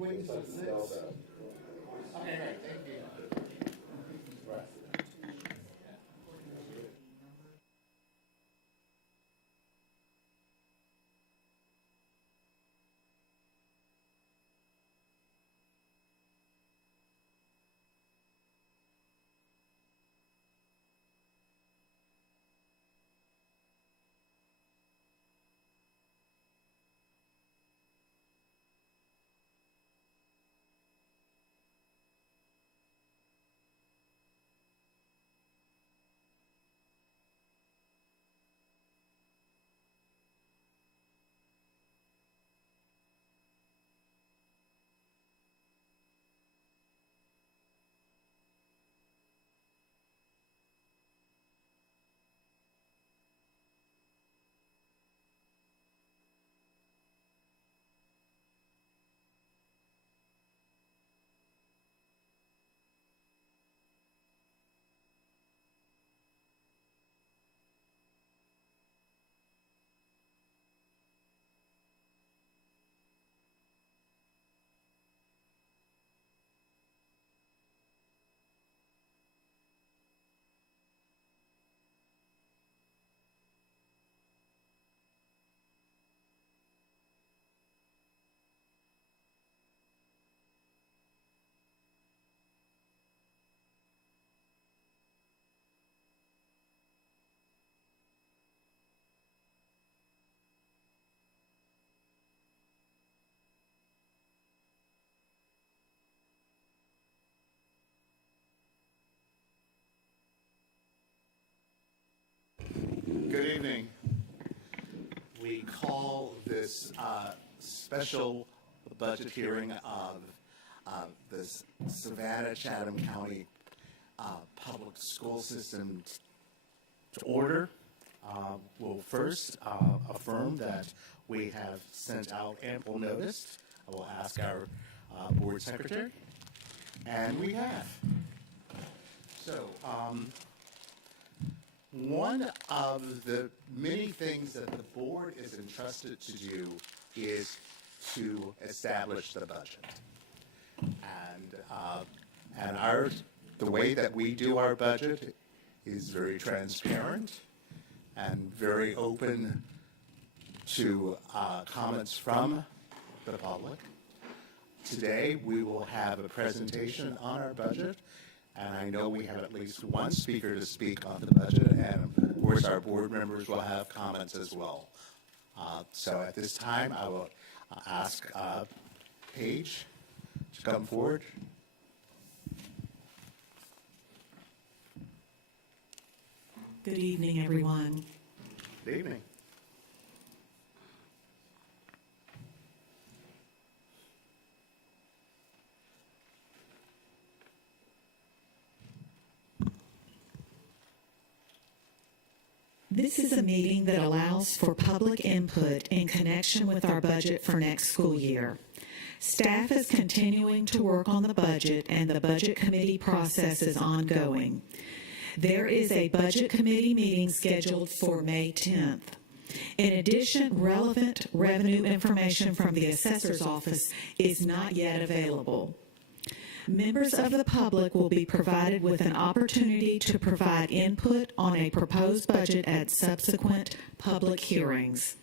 waiting till 6? Okay, great, thank you. Good evening. We call this special budget hearing of the Savannah-Chatham County Public School System to order. We'll first affirm that we have sent out ample notice. I will ask our board secretary, and we have. So, one of the many things that the board is entrusted to do is to establish the budget. And the way that we do our budget is very transparent and very open to comments from the public. Today, we will have a presentation on our budget. And I know we have at least one speaker to speak on the budget, and of course our board members will have comments as well. So at this time, I will ask Paige to come forward. Good evening, everyone. Good evening. This is a meeting that allows for public input in connection with our budget for next school year. Staff is continuing to work on the budget, and the budget committee process is ongoing. There is a budget committee meeting scheduled for May 10th. In addition, relevant revenue information from the assessor's office is not yet available. Members of the public will be provided with an opportunity to provide input on a proposed budget at subsequent public hearings.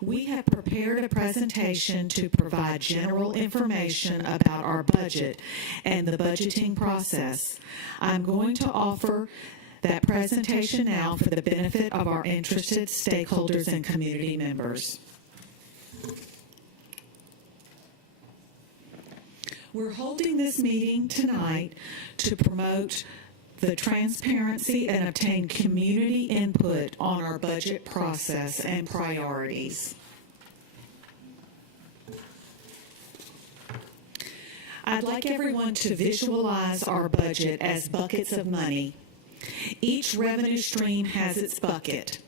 We have prepared a presentation to provide general information about our budget and the budgeting process. I'm going to offer that presentation now for the benefit of our interested stakeholders and community members. We're holding this meeting tonight to promote the transparency and obtain community input on our budget process and priorities. I'd like everyone to visualize our budget as buckets of money. Each revenue stream has its bucket.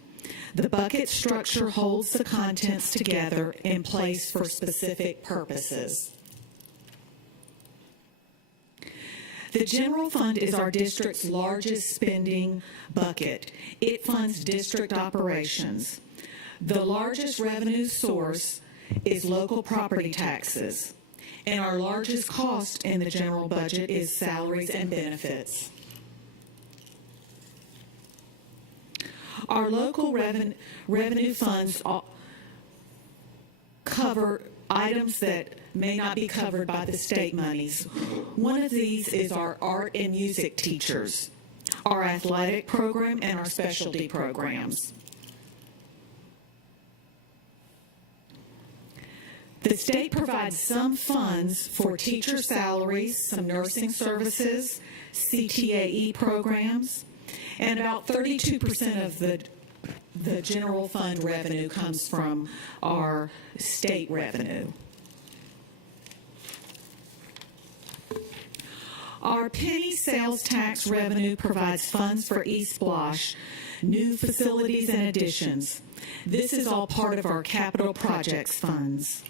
The bucket structure holds the contents together in place for specific purposes. The general fund is our district's largest spending bucket. It funds district operations. The largest revenue source is local property taxes. And our largest cost in the general budget is salaries and benefits. Our local revenue funds cover items that may not be covered by the state monies. One of these is our art and music teachers, our athletic program, and our specialty programs. The state provides some funds for teacher salaries, some nursing services, CTAE programs, and about 32% of the general fund revenue comes from our state revenue. Our penny sales tax revenue provides funds for East Blosh, new facilities and additions. This is all part of our capital projects funds.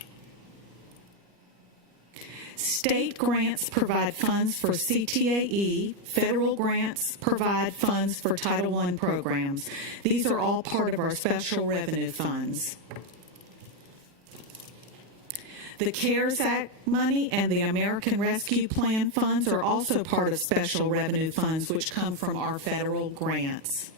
State grants provide funds for CTAE. Federal grants provide funds for Title I programs. These are all part of our special revenue funds. The CARES Act money and the American Rescue Plan funds are also part of special revenue funds, which come from our federal grants.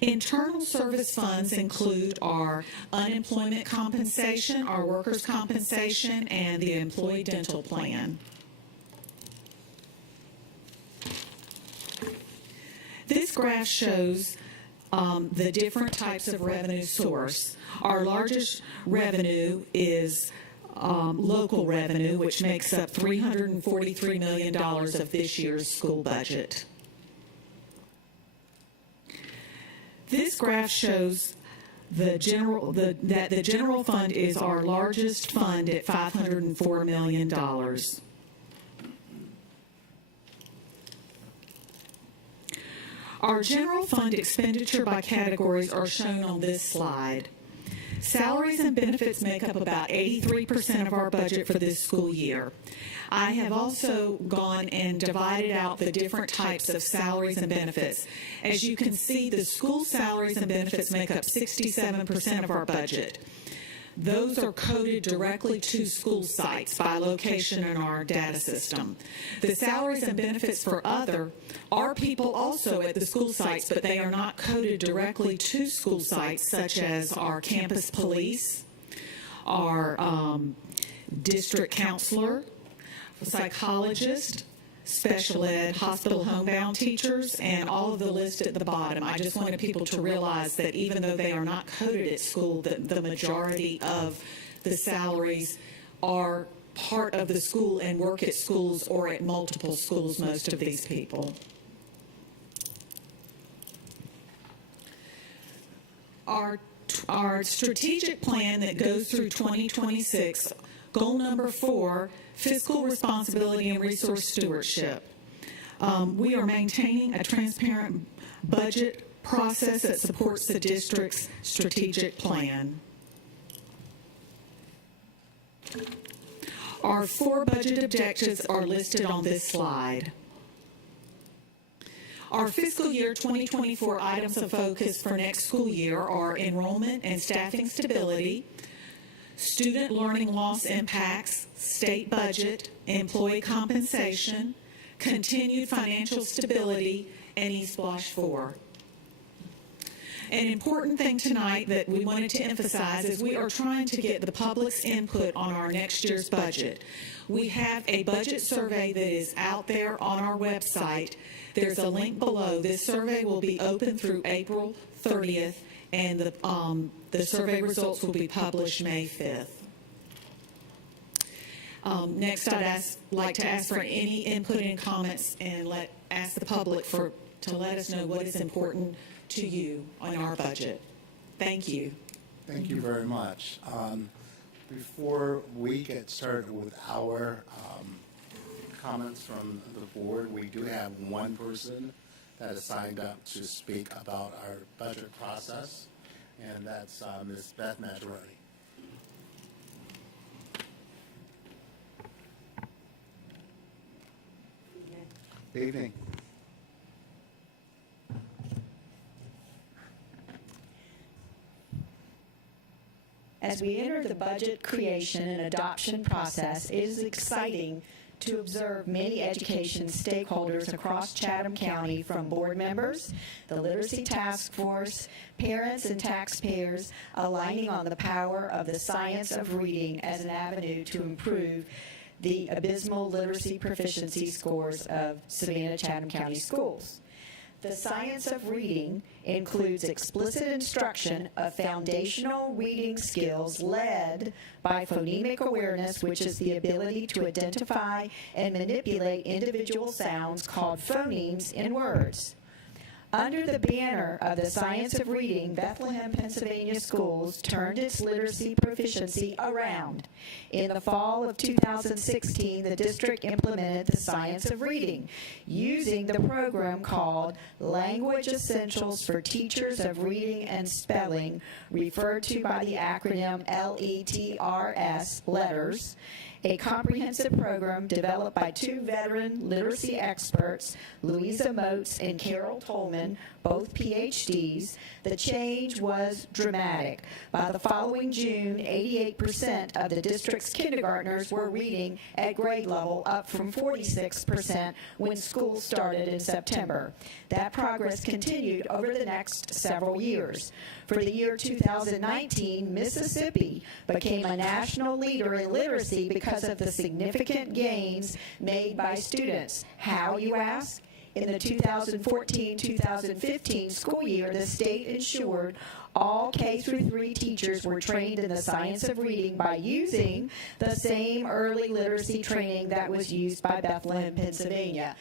Internal service funds include our unemployment compensation, our workers' compensation, and the employee dental plan. This graph shows the different types of revenue source. Our largest revenue is local revenue, which makes up $343 million of this year's school budget. This graph shows that the general fund is our largest fund at $504 million. Our general fund expenditure by categories are shown on this slide. Salaries and benefits make up about 83% of our budget for this school year. I have also gone and divided out the different types of salaries and benefits. As you can see, the school salaries and benefits make up 67% of our budget. Those are coded directly to school sites by location in our data system. The salaries and benefits for other are people also at the school sites, but they are not coded directly to school sites, such as our campus police, our district counselor, psychologist, special ed, hospital homebound teachers, and all of the list at the bottom. I just wanted people to realize that even though they are not coded at school, the majority of the salaries are part of the school and work at schools or at multiple schools, most of these people. Our strategic plan that goes through 2026, goal number 4, fiscal responsibility and resource stewardship. We are maintaining a transparent budget process that supports the district's strategic plan. Our 4 budget objectives are listed on this slide. Our fiscal year 2024 items of focus for next school year are enrollment and staffing stability, student learning loss impacts, state budget, employee compensation, continued financial stability, and East Blosh 4. An important thing tonight that we wanted to emphasize is we are trying to get the public's input on our next year's budget. We have a budget survey that is out there on our website. There's a link below. This survey will be open through April 30th, and the survey results will be published May 5th. Next, I'd like to ask for any input and comments and ask the public to let us know what is important to you on our budget. Thank you. Thank you very much. Before we get started with our comments from the board, we do have one person that has signed up to speak about our budget process, and that's Ms. Beth Mazzaroni. Good evening. As we enter the budget creation and adoption process, it is exciting to observe many education stakeholders across Chatham County, from board members, the Literacy Task Force, parents, and taxpayers, aligning on the power of the science of reading as an avenue to improve the abysmal literacy proficiency scores of Savannah-Chatham County schools. The science of reading includes explicit instruction of foundational reading skills led by phonemic awareness, which is the ability to identify and manipulate individual sounds called phonemes in words. Under the banner of the science of reading, Bethlehem, Pennsylvania schools turned its literacy proficiency around. In the fall of 2016, the district implemented the science of reading using the program called Language Essentials for Teachers of Reading and Spelling, referred to by the acronym LETRS, LETTERS, a comprehensive program developed by two veteran literacy experts, Louisa Moats and Carol Tolman, both PhDs. The change was dramatic. By the following June, 88% of the district's kindergartners were reading at grade level, up from 46% when school started in September. That progress continued over the next several years. For the year 2019, Mississippi became a national leader in literacy because of the significant gains made by students. How, you ask? In the 2014-2015 school year, the state ensured all K-3 teachers were trained in the science of reading by using the same early literacy training that was used by Bethlehem, Pennsylvania,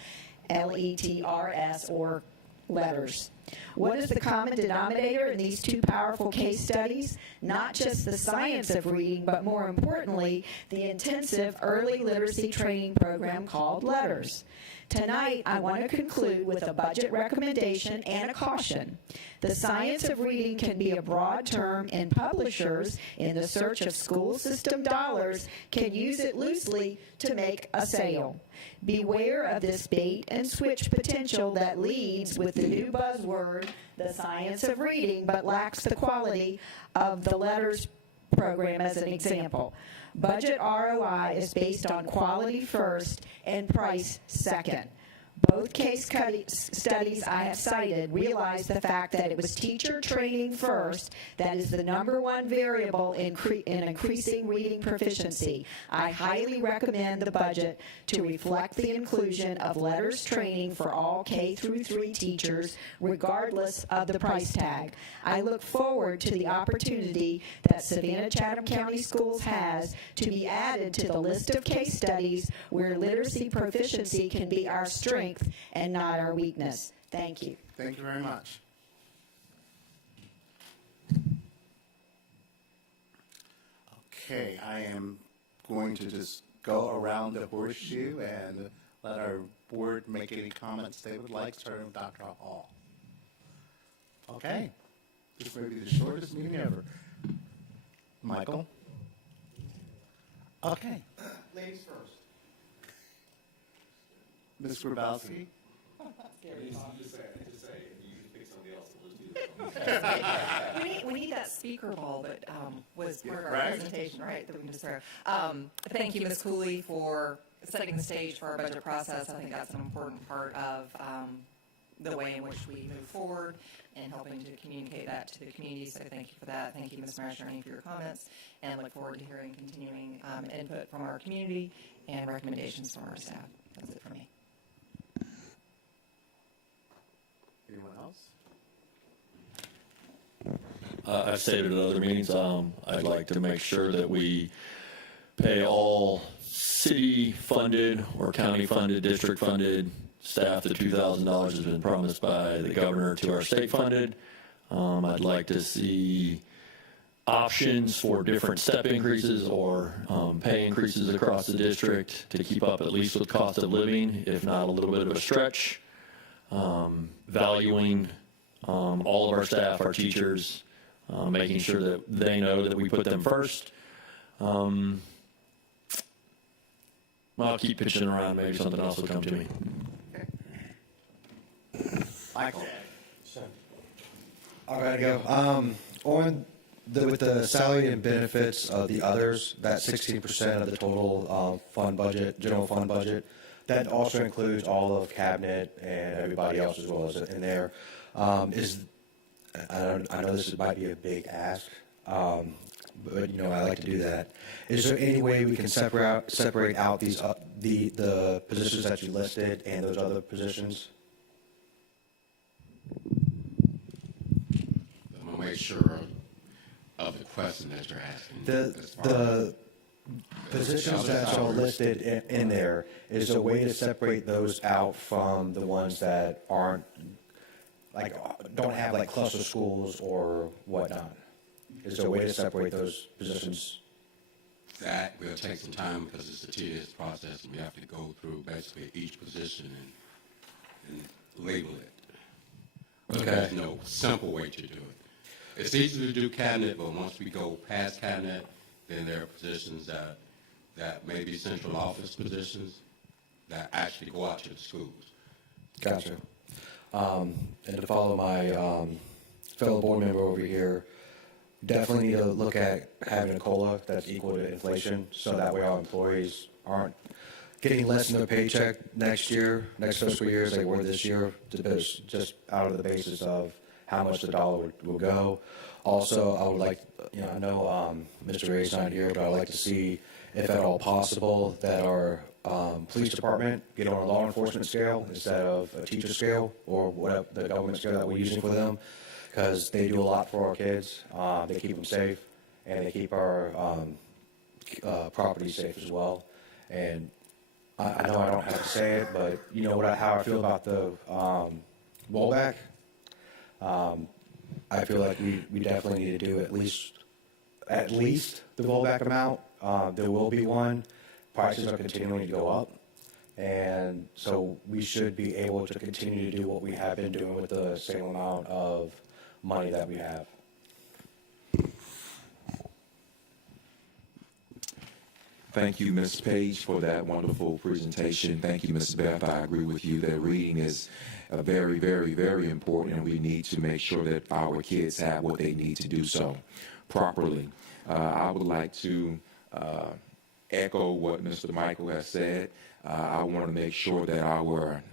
LETRS, or letters. What is the common denominator in these two powerful case studies? Not just the science of reading, but more importantly, the intensive early literacy training program called LETTERS. Tonight, I want to conclude with a budget recommendation and a caution. The science of reading can be a broad term, and publishers, in the search of school system dollars, can use it loosely to make a sale. Beware of this bait and switch potential that leads with the new buzzword, the science of reading, but lacks the quality of the LETTERS program as an example. Budget ROI is based on quality first and price second. Both case studies I have cited realize the fact that it was teacher training first that is the #1 variable in increasing reading proficiency. I highly recommend the budget to reflect the inclusion of LETTERS training for all K-3 teachers, regardless of the price tag. I look forward to the opportunity that Savannah-Chatham County Schools has to be added to the list of case studies where literacy proficiency can be our strength and not our weakness. Thank you. Thank you very much. Okay, I am going to just go around the horseshoe and let our board make any comments they would like, starting with Dr. Hall. Okay, this may be the shortest meeting ever. Michael? Okay, ladies first. Ms. Grabowski? We need that speaker ball that was part of our Right. presentation, right, that we can just throw. Thank you, Ms. Cooley, for setting the stage for our budget process. I think that's an important part of the way in which we move forward and helping to communicate that to the community. So thank you for that. Thank you, Ms. Marashani, for your comments, and look forward to hearing continuing input from our community and recommendations from our staff. That's it for me. Anyone else? I've stated at other meetings, I'd like to make sure that we pay all city-funded or county-funded, district-funded staff the $2,000 has been promised by the governor to our state-funded. I'd like to see options for different step increases or pay increases across the district to keep up at least with cost of living, if not a little bit of a stretch. Valuing all of our staff, our teachers, making sure that they know that we put them first. I'll keep pitching around. Maybe something else will come to me. Michael? All right, go. On with the salary and benefits of the others, that 16% of the total fund budget, general fund budget, that also includes all of cabinet and everybody else as well as in there. I know this might be a big ask, but I like to do that. Is there any way we can separate out these the positions that you listed and those other positions? I'm gonna make sure of the question that you're asking. The positions that are listed in there, is there a way to separate those out from the ones that aren't, like, don't have like cluster schools or whatnot? Is there a way to separate those positions? That will take some time because it's a tedious process, and we have to go through basically each position and label it. But Okay. there's no simple way to do it. It's easy to do cabinet, but once we go past cabinet, then there are positions that may be central office positions that actually go out to the schools. Gotcha. And to follow my fellow board member over here, definitely need to look at having a COLA that's equal to inflation, so that way our employees aren't getting less in their paycheck next fiscal year as they were this year, just out of the basis of how much the dollar will go. Also, I would like, I know Mr. Ray's not here, but I'd like to see, if at all possible, that our police department get on a law enforcement scale instead of a teacher scale or whatever the government scale that we're using for them, because they do a lot for our kids. They keep them safe, and they keep our property safe as well. And I know I don't have to say it, but you know how I feel about the rollback. I feel like we definitely need to do at least the rollback amount. There will be one. Prices are continuing to go up, and so we should be able to continue to do what we have been doing with the same amount of money that we have. Thank you, Ms. Page, for that wonderful presentation. Thank you, Ms. Beth. I agree with you that reading is very, very, very important, and we need to make sure that our kids have what they need to do so properly. I would like to echo what Mr. Michael has said. I want to make sure that our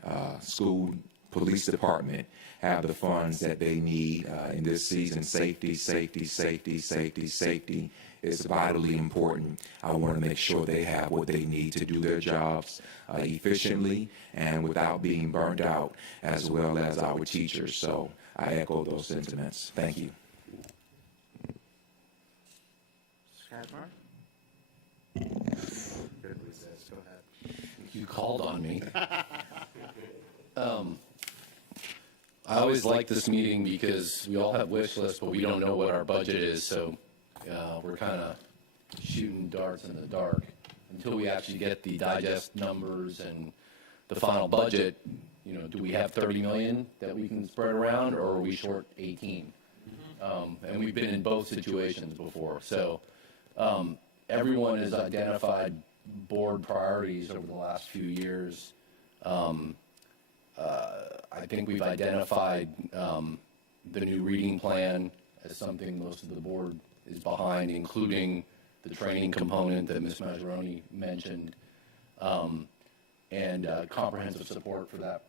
school police department have the funds that they need in this season. Safety is vitally important. I want to make sure they have what they need to do their jobs efficiently and without being burned out, as well as our teachers. So I echo those sentiments. Thank you. You called on me. I always like this meeting because we all have wish lists, but we don't know what our budget is, so we're kind of shooting darts in the dark until we actually get the digest numbers and the final budget. Do we have 30 million that we can spread around, or are we short 18? And we've been in both situations before, so everyone has identified board priorities over the last few years. I think we've identified the new reading plan as something most of the board is behind, including the training component that Ms. Mazzaroni mentioned, and comprehensive support for that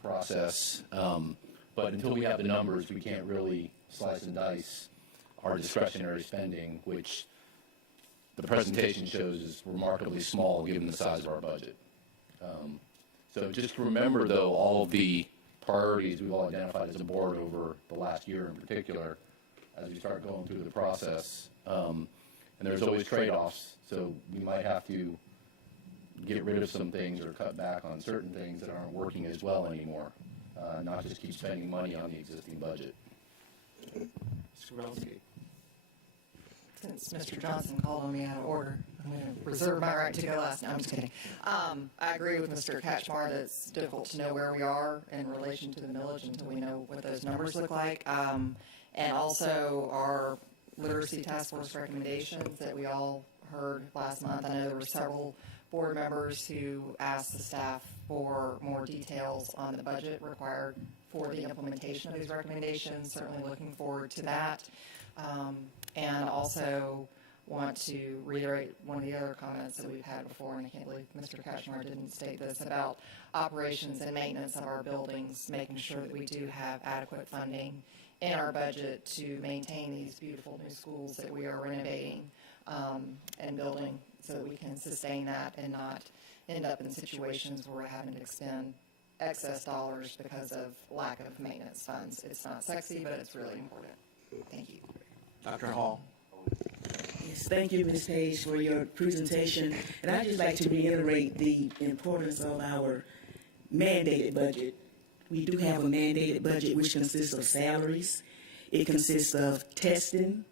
process. But until we have the numbers, we can't really slice and dice our discretionary spending, which the presentation shows is remarkably small given the size of our budget. So just remember, though, all of the priorities we've all identified as a board over the last year in particular as we start going through the process. And there's always trade-offs, so we might have to get rid of some things or cut back on certain things that aren't working as well anymore, not just keep spending money on the existing budget. Since Mr. Johnson called on me out of order, I'm going to reserve my right to go last. No, I'm just kidding. I agree with Mr. Katchmar that it's difficult to know where we are in relation to the millage until we know what those numbers look like. And also our literacy task force recommendations that we all heard last month. I know there were several board members who asked the staff for more details on the budget required for the implementation of these recommendations. Certainly looking forward to that. And also want to reiterate one of the other comments that we've had before, and I can't believe Mr. Kashmir didn't state this, about operations and maintenance of our buildings, making sure that we do have adequate funding in our budget to maintain these beautiful new schools that we are renovating and building, so that we can sustain that and not end up in situations where we're having to expend excess dollars because of lack of maintenance funds. It's not sexy, but it's really important. Thank you. Dr. Hall? Yes, thank you, Ms. Page, for your presentation. And I'd just like to reiterate the importance of our mandated budget. We do have a mandated budget which consists of salaries. It consists of testing,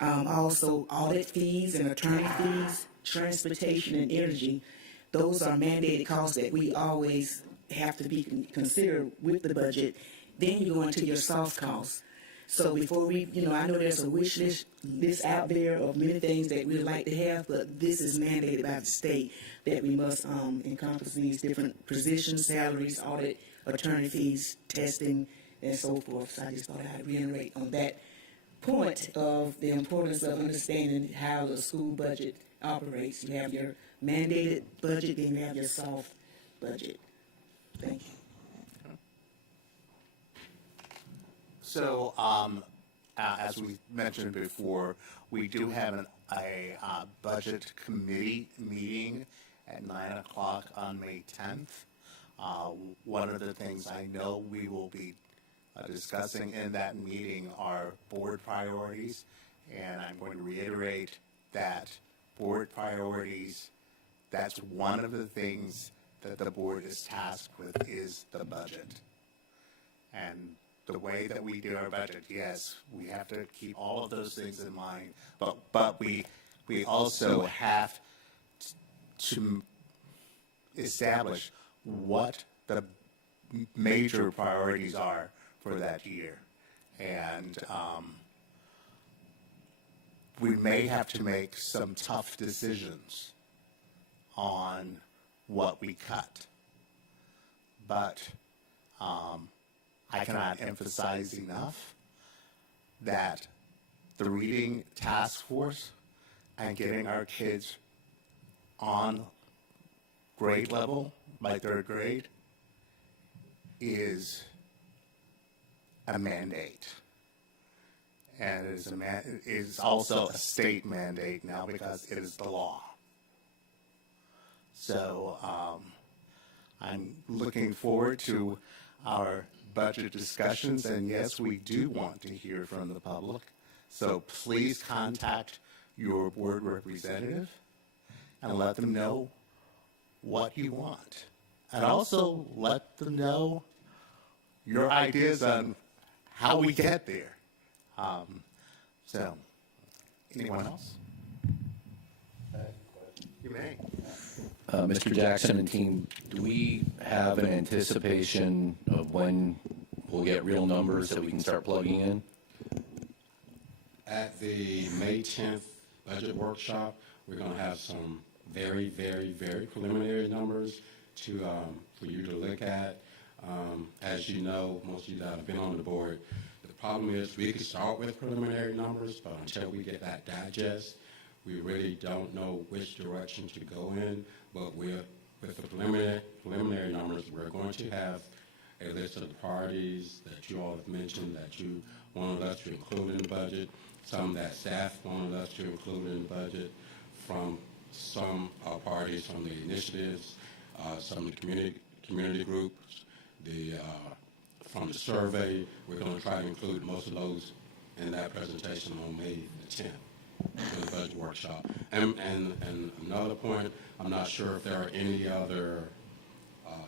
also audit fees and attorney fees, transportation and energy. Those are mandated costs that we always have to be considered with the budget. Then you go into your soft costs. So before we, I know there's a wish list out there of many things that we'd like to have, but this is mandated by the state that we must encompass these different positions, salaries, audit, attorney fees, testing, and so forth. So I just thought I'd reiterate on that point of the importance of understanding how the school budget operates. You have your mandated budget, then you have your soft budget. Thank you. So, as we mentioned before, we do have a budget committee meeting at 9 o'clock on May 10th. One of the things I know we will be discussing in that meeting are board priorities, and I'm going to reiterate that board priorities, that's one of the things that the board is tasked with, is the budget. And the way that we do our budget, yes, we have to keep all of those things in mind, but we also have to establish what the major priorities are for that year. And we may have to make some tough decisions on what we cut. But I cannot emphasize enough that the reading task force and getting our kids on grade level by third grade is a mandate. And it is also a state mandate now because it is the law. So I'm looking forward to our budget discussions, and yes, we do want to hear from the public. So please contact your board representative and let them know what you want. And also let them know your ideas on how we get there. So, anyone else? You may. Mr. Jackson and team, do we have an anticipation of when we'll get real numbers that we can start plugging in? At the May 10th budget workshop, we're going to have some very, very, very preliminary numbers for you to look at. As you know, most of you that have been on the board, the problem is we can start with preliminary numbers, but until we get that digest, we really don't know which direction to go in. But with the preliminary numbers, we're going to have a list of the priorities that you all have mentioned that you wanted us to include in the budget, some that staff wanted us to include in the budget, from some parties from the initiatives, some of the community groups, from the survey. We're going to try to include most of those in that presentation on May the 10th. In the budget workshop. And another point, I'm not sure if there are any other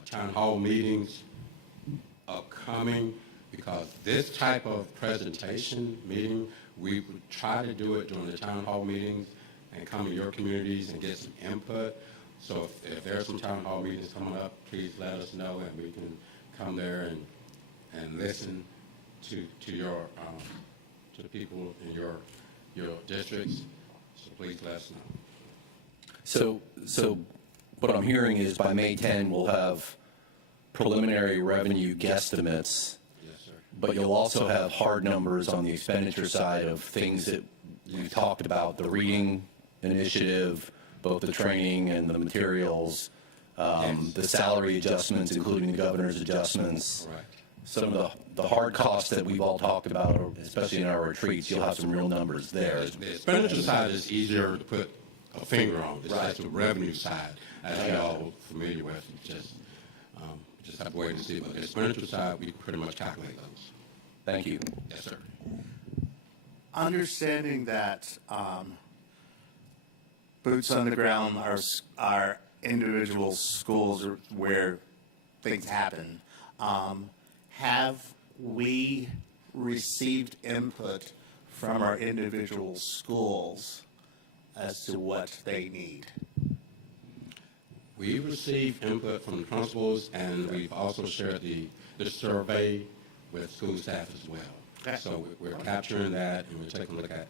town hall meetings upcoming, because this type of presentation meeting, we would try to do it during the town hall meetings and come to your communities and get some input. So if there are some town hall meetings coming up, please let us know, and we can come there and listen to your to the people in your districts, so please let us know. So what I'm hearing is by May 10, we'll have preliminary revenue guesstimates, Yes, sir. but you'll also have hard numbers on the expenditure side of things that We talked about the reading initiative, both the training and the materials, the salary adjustments, including the governor's adjustments. Right. Some of the hard costs that we've all talked about, especially in our retreats, you'll have some real numbers there. The expenditure side is easier to put a finger on. It's just the revenue side, as y'all familiar with. Just have to wait and see. But the expenditure side, we pretty much calculate those. Thank you. Yes, sir. Understanding that boots on the ground are individual schools where things happen, have we received input from our individual schools as to what they need? We receive input from the principals, and we've also shared the survey with school staff as well. Okay. So we're capturing that, and we're taking a look at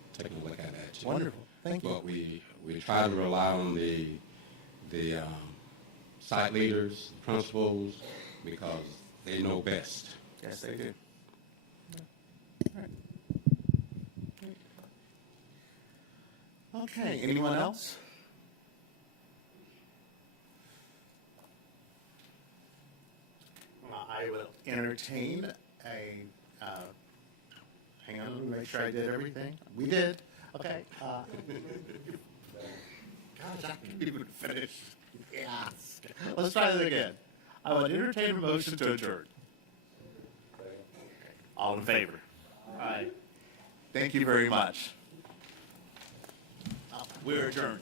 that too. Wonderful. Thank you. But we try to rely on the site leaders, principals, because they know best. Yes, they do. All right. Okay, anyone else? I will entertain a, hang on, let me make sure I did everything. We did, okay. Gosh, I didn't even finish. Yes. Let's try that again. I would entertain a motion to adjourn. All in favor? Aye. Thank you very much. We're adjourned.